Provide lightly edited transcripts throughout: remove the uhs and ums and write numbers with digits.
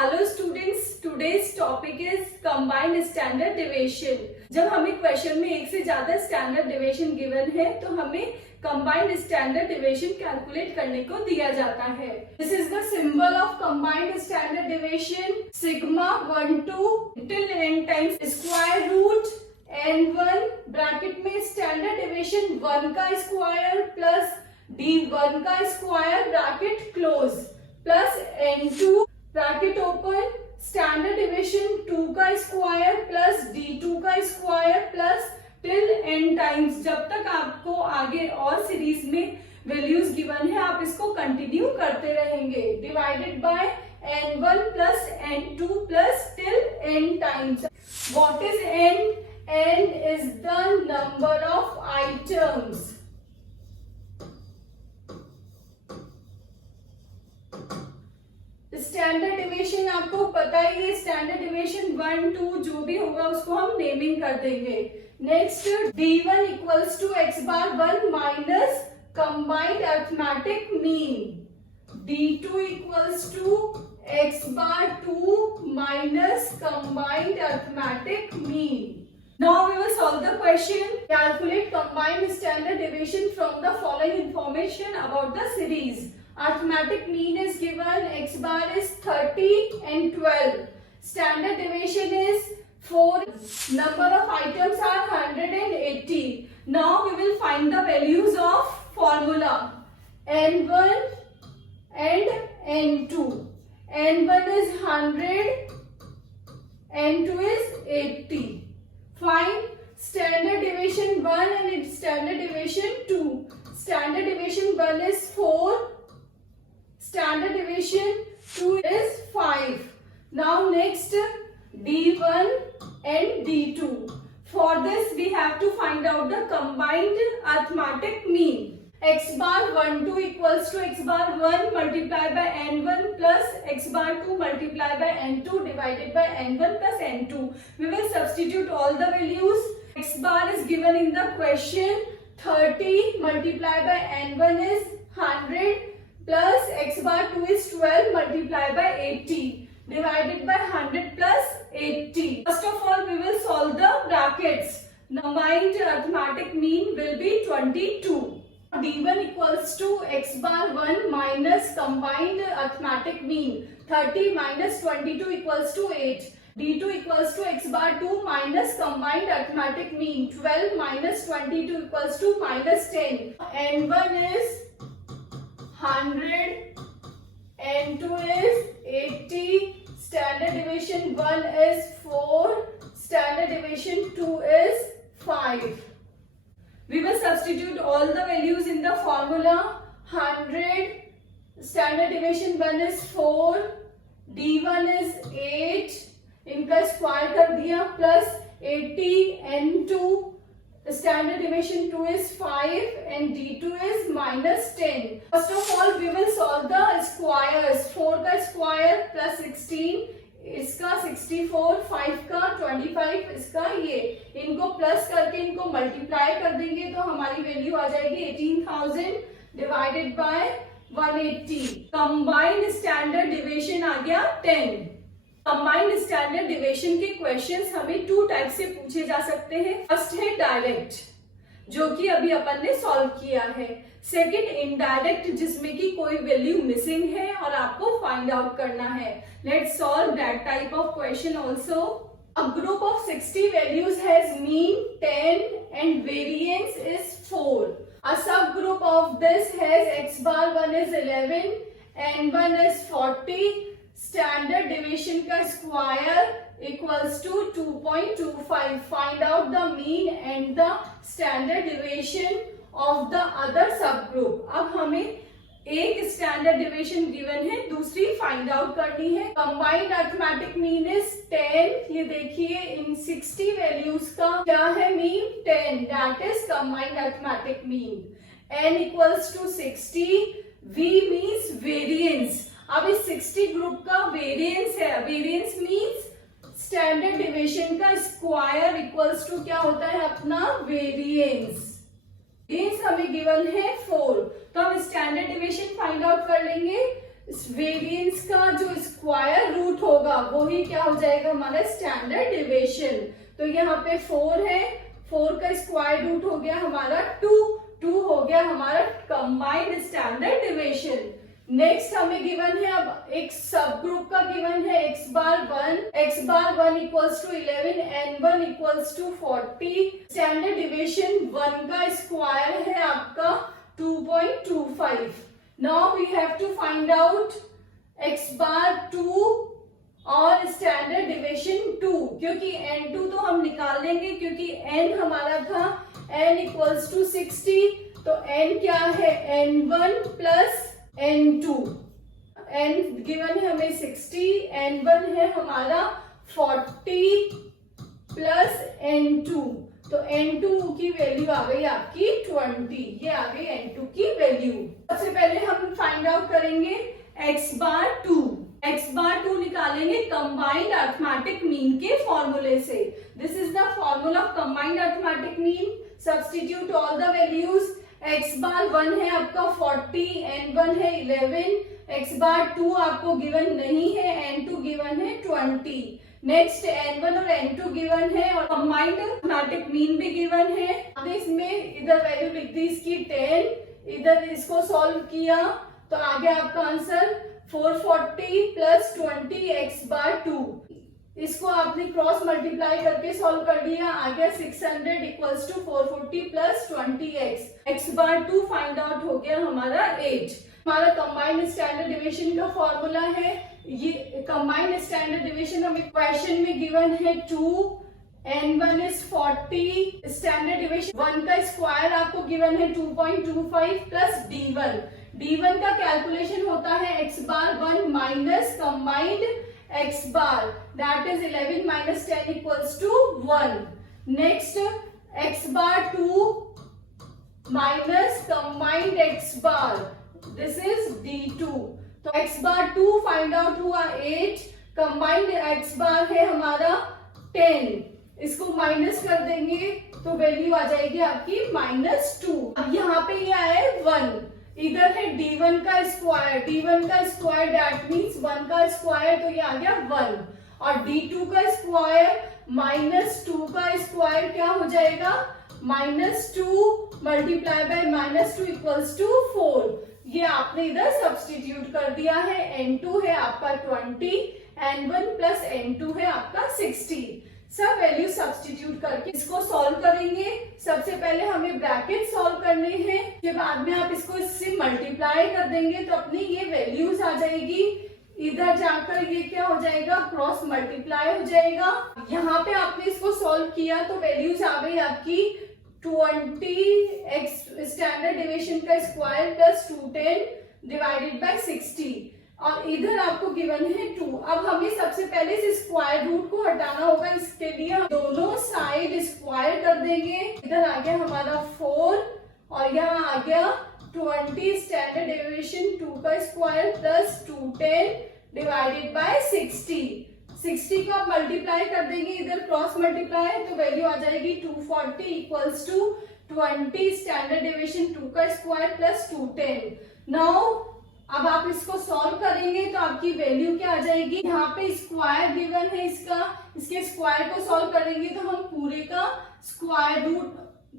Hello students, today's topic is combined standard deviation. जब हमें question में एक से ज्यादा स्टैंडर्ड डिविएशन गिवन है तो हमें कंबाइंड स्टैंडर्ड डिविएशन कैलकुलेट करने को दिया जाता है। This is the symbol of combined standard deviation, sigma 1 to till n times square root n1 bracket में स्टैंडर्ड डिविएशन 1 का स्क्वायर प्लस d1 का square bracket close plus n2 bracket open standard deviation 2 का square plus d2 का square plus till n times. जब तक आपको आगे और सीरीज में वैल्यूज गिवन है आप इसको कंटिन्यू करते रहेंगे, divided by n1 plus n2 plus till n times. What is n? n is the number of items. Standard deviation आपको पता ही है, स्टैंडर्ड डिविएशन 1 2 जो भी होगा उसको हम नेमिंग कर देंगे। Next d1 equals to x bar 1 minus combined arithmetic mean, d2 equals to x bar 2 minus combined arithmetic mean. Now we will solve the question. Calculate combined standard deviation from the following information about the series. Arithmetic mean is given, x bar is 30 and 12. Standard deviation is 4. Number of items are 180. Now we will find the values of formula n1 and n2. n1 is 100, n2 is 80. Find standard deviation 1 and standard deviation 2. Standard deviation 1 is 4. Standard deviation 2 is 5. Now next d1 and d2. For this we have to find out the combined arithmetic mean. X bar 1 2 equals to x bar 1 multiplied by n1 plus x bar 2 multiplied by n2 divided by n1 plus n2. We will substitute all the values. X bar is given in the question, 30 multiplied by n1 is 100 plus x bar 2 is 12 multiplied by 80 divided by 100 plus 80. First of all we will solve the brackets. Combined arithmetic mean will be 22. d1 equals to x bar 1 minus combined arithmetic mean, 30 minus 22 equals to 8. d2 equals to x bar 2 minus combined arithmetic mean, 12 minus 22 equals to minus 10. n1 is 100, n2 is 80, standard deviation 1 is 4, standard deviation 2 is 5. We will substitute all the values in the formula. 100, standard deviation 1 is 4, d1 is 8, इनका square कर दिया plus 80, n2 standard deviation 2 is 5 and d2 is minus 10. First of all we will solve the squares. 4 का square plus 16, इसका 64, 5 का 25, इसका ये, इनको plus करके इनको मल्टीप्लाई कर देंगे तो हमारी वैल्यू आ जाएगी 18,000 divided by 180। Combined standard deviation आ गया 10। कंबाइंड स्टैंडर्ड डिविएशन के क्वेश्चंस हमें 2 टाइप से पूछे जा सकते हैं। फर्स्ट है डायरेक्ट, जो कि अभी अपन ने सॉल्व किया है। सेकंड इनडायरेक्ट, जिसमें कि कोई वैल्यू मिसिंग है और आपको फाइंड आउट करना है। Let's solve that type of question also. A group of 60 values has mean 10 and variance is 4. A sub group of this has x bar 1 is 11, n1 is 40, standard deviation का square equals to 2.25. Find out the mean and the standard deviation of the other sub group. अब हमें एक standard deviation given है, दूसरी find out करनी है। Combined arithmetic mean is 10। ये देखिए इन 60 वैल्यूज का क्या है mean 10, that is combined arithmetic mean. n equals to 60, v means variance. अब इस 60 ग्रुप का वेरिएंस है, वेरिएंस मींस स्टैंडर्ड डिविएशन का स्क्वायर इक्वल्स टू क्या होता है अपना वेरिएंस। वेरिएंस हमें गिवन है 4, तो हम स्टैंडर्ड डिविएशन फाइंड आउट कर लेंगे। वेरिएंस का जो स्क्वायर रूट होगा वो ही क्या हो जाएगा हमारा स्टैंडर्ड डिविएशन। तो यहाँ पे 4 है, 4 का स्क्वायर रूट हो गया हमारा 2, 2 हो गया हमारा कंबाइंड स्टैंडर्ड डिविएशन। नेक्स्ट हमें गिवन है, अब एक सब ग्रुप का गिवन है x bar 1 equals to 11, n1 equals to 40। Standard deviation 1 का स्क्वायर है आपका 2.25। Now we have to find out x bar 2 और स्टैंडर्ड डिविएशन 2, क्योंकि n2 तो हम निकाल लेंगे क्योंकि n हमारा था n इक्वल्स टू 60, तो n क्या है n1 plus n2। n given है हमें 60, n1 है हमारा 40 प्लस n2, तो n2 की वैल्यू आ गई आपकी 20। ये आ गई n2 की वैल्यू। सबसे पहले हम फाइंड आउट करेंगे x बार 2। x बार 2 निकालेंगे कंबाइंड अरिथमेटिक मीन के फॉर्मूले से। This is the formula of combined arithmetic mean. Substitute all the values. x bar 1 है आपका 40, n1 है 11, x बार 2 आपको गिवन नहीं है, n2 गिवन है 20। नेक्स्ट n1 और n2 गिवन है और कंबाइंड अरिथमेटिक मीन भी गिवन है। हमने इसमें इधर वैल्यू लिख दी इसकी 10, इधर इसको सॉल्व किया तो आ गया आपका आंसर 440 प्लस 20 x बार 2। इसको आपने क्रॉस मल्टीप्लाई करके सॉल्व कर लिया, आ गया 600 equals to 440 plus 20x। x bar 2 find out हो गया हमारा 8। हमारा कंबाइंड स्टैंडर्ड डिविएशन का फॉर्मूला है, ये कंबाइंड स्टैंडर्ड डिविएशन हमें क्वेश्चन में गिवन है 2, n1 इज 40, स्टैंडर्ड डिविएशन 1 का स्क्वायर आपको गिवन है 2.25 प्लस d1। d1 का कैलकुलेशन होता है x bar 1 minus combined x bar, that is 11 minus 10 equals to 1. Next x bar 2 minus combined x bar, this is d2। तो x bar 2 find out हुआ 8, combined x bar है हमारा 10, इसको minus कर देंगे तो वैल्यू आ जाएगी आपकी -2। अब यहाँ पे ये आया 1, इधर है d1 का स्क्वायर, d1 का स्क्वायर दैट मीन्स 1 का स्क्वायर, तो ये आ गया 1, और d2 का स्क्वायर -2 का स्क्वायर क्या हो जाएगा -2 मल्टीप्लाई बाय -2 इक्वल्स टू 4। ये आपने इधर सब्स्टिट्यूट कर दिया है, n2 है आपका 20, n1 प्लस n2 है आपका 60। सब वैल्यू सब्स्टिट्यूट करके इसको सॉल्व करेंगे। सबसे पहले हमें ब्रैकेट सॉल्व करने हैं, के बाद में आप इसको इससे मल्टीप्लाई कर देंगे तो अपनी ये वैल्यूज आ जाएगी। इधर जाकर ये क्या हो जाएगा क्रॉस मल्टीप्लाई हो जाएगा। यहाँ पे आपने इसको सॉल्व किया तो वैल्यूज आ गई आपकी 20x स्टैंडर्ड डिविएशन का स्क्वायर प्लस 210 डिवाइडेड बाय 60, और इधर आपको गिवन है 2। अब हमें सबसे पहले इस स्क्वायर रूट को हटाना होगा, इसके लिए हम दोनों साइड स्क्वायर कर देंगे। इधर आ गया हमारा 4 और यहाँ आ गया 20 स्टैंडर्ड डिविएशन 2 का स्क्वायर प्लस 210 डिवाइडेड बाय 60। 60 को आप मल्टीप्लाई कर देंगे, इधर क्रॉस मल्टीप्लाई, तो वैल्यू आ जाएगी 240 इक्वल्स टू 20 स्टैंडर्ड डिविएशन 2 का स्क्वायर प्लस 210। नाउ अब आप इसको सॉल्व करेंगे तो आपकी वैल्यू क्या आ जाएगी, यहाँ पे स्क्वायर गिवन है इसका, इसके स्क्वायर को सॉल्व करेंगे तो हम पूरे का स्क्वायर रूट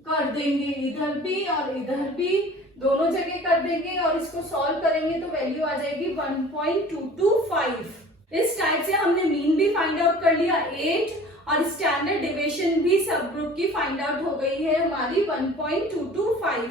कर देंगे, इधर भी और इधर भी दोनों जगह कर देंगे, और इसको सॉल्व करेंगे तो वैल्यू आ जाएगी 1.225। इस टाइप से हमने मीन भी फाइंड आउट कर लिया 8, और स्टैंडर्ड डिविएशन भी सब ग्रुप की फाइंड आउट हो गई है हमारी 1.225।